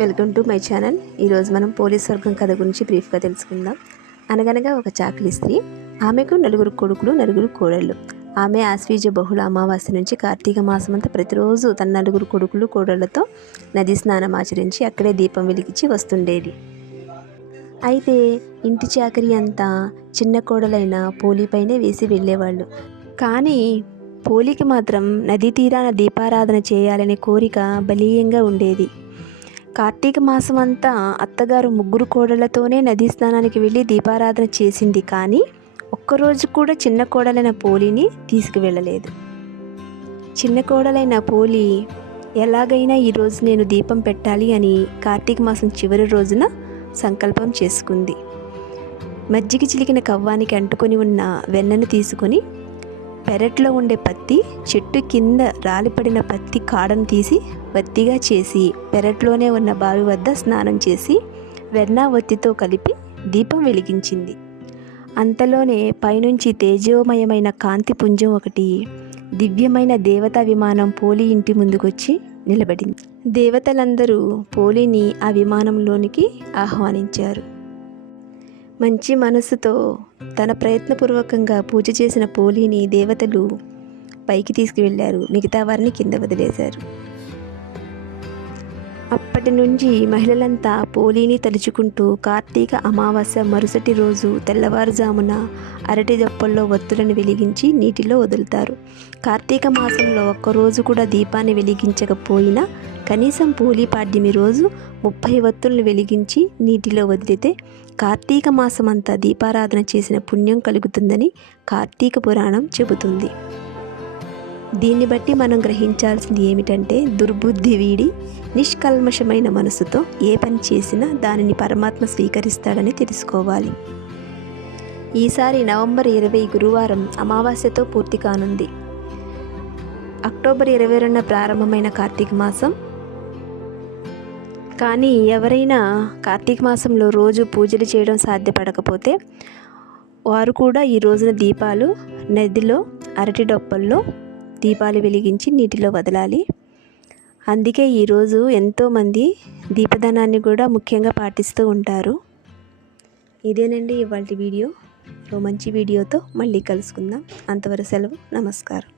Welcome to my channel. ఈరోజు మనం police వర్గం కథ గురించి బ్రీఫ్గా తెలుసుకుందాం. అనగనగా ఒక చాకలి స్త్రీ, ఆమెకు 4 కొడుకులు 4 కోడళ్ళు. ఆమె ఆశ్వీజ బహుళ అమావాస్య నుంచి కార్తీక మాసమంతా ప్రతిరోజు తన 4 కొడుకులు కోడళ్లతో నది స్నానం ఆచరించి అక్కడే దీపం వెలిగించి వస్తుండేది. అయితే ఇంటి చాకరీ అంతా చిన్న కోడలైన పోలీపైనే వేసి వెళ్ళేవాళ్ళు. కానీ పోలీకి మాత్రం నదీ తీరాన దీపారాధన చేయాలనే కోరిక బలీయంగా ఉండేది. కార్తీక మాసం అంతా అత్తగారు 3 కోడళ్లతోనే నదీ స్నానానికి వెళ్ళి దీపారాధన చేసింది. కానీ ఒక్కరోజు కూడా చిన్న కోడలైన పోలీని తీసుకువెళ్ళలేదు. చిన్న కోడలైన పోలి ఎలాగైనా ఈరోజు నేను దీపం పెట్టాలి అని కార్తీక మాసం చివరి రోజున సంకల్పం చేసుకుంది. మజ్జిగ చిలికిన కవ్వానికి అంటుకొని ఉన్న వెన్నను తీసుకొని పెరట్లో ఉండే పత్తి చెట్టు కింద రాలిపడిన పత్తి కాడను తీసి వత్తిగా చేసి పెరట్లోనే ఉన్న బావి వద్ద స్నానం చేసి వెన్న ఒత్తితో కలిపి దీపం వెలిగించింది. అంతలోనే పైనుంచి తేజోమయమైన కాంతి పుంజం ఒకటి దివ్యమైన దేవతా విమానం పోలి ఇంటి ముందుకొచ్చి నిలబడింది. దేవతలందరూ పోలిని ఆ విమానంలోనికి ఆహ్వానించారు. మంచి మనసుతో తన ప్రయత్నపూర్వకంగా పూజ చేసిన పోలిని దేవతలు పైకి తీసుకువెళ్ళారు. మిగతా వారిని కింద వదిలేశారు. అప్పటి నుంచి మహిళలంతా పోలిని తలుచుకుంటూ కార్తీక అమావాస్య మరుసటి రోజు తెల్లవారుజామున అరటి దొప్పల్లో ఒత్తులను వెలిగించి నీటిలో వదులుతారు. కార్తీక మాసంలో ఒక్కరోజు కూడా దీపాన్ని వెలిగించకపోయినా కనీసం పోలీ పాడ్యమి రోజు 30 ఒత్తులను వెలిగించి నీటిలో వదిలితే కార్తీక మాసం అంతా దీపారాధన చేసిన పుణ్యం కలుగుతుందని కార్తీక పురాణం చెబుతుంది. దీన్ని బట్టి మనం గ్రహించాల్సింది ఏమిటంటే దుర్బుద్ధి వీడి నిష్కల్మషమైన మనసుతో ఏ పని చేసినా దానిని పరమాత్మ స్వీకరిస్తాడని తెలుసుకోవాలి. ఈసారి నవంబర్ 20 గురువారం అమావాస్యతో పూర్తి కానుంది. అక్టోబర్ 22న ప్రారంభమైన కార్తీక మాసం. కానీ ఎవరైనా కార్తీక మాసంలో రోజు పూజలు చేయడం సాధ్యపడకపోతే వారు కూడా ఈ రోజున దీపాలు నదిలో అరటి డొప్పల్లో దీపాలు వెలిగించి నీటిలో వదలాలి. అందుకే ఈరోజు ఎంతోమంది దీపదానాన్ని కూడా ముఖ్యంగా పాటిస్తూ ఉంటారు. ఇదేనండి ఇవాల్టి వీడియో. మంచి వీడియోతో మళ్ళీ కలుసుకుందాం. అంతవరకు సెలవు. నమస్కారం.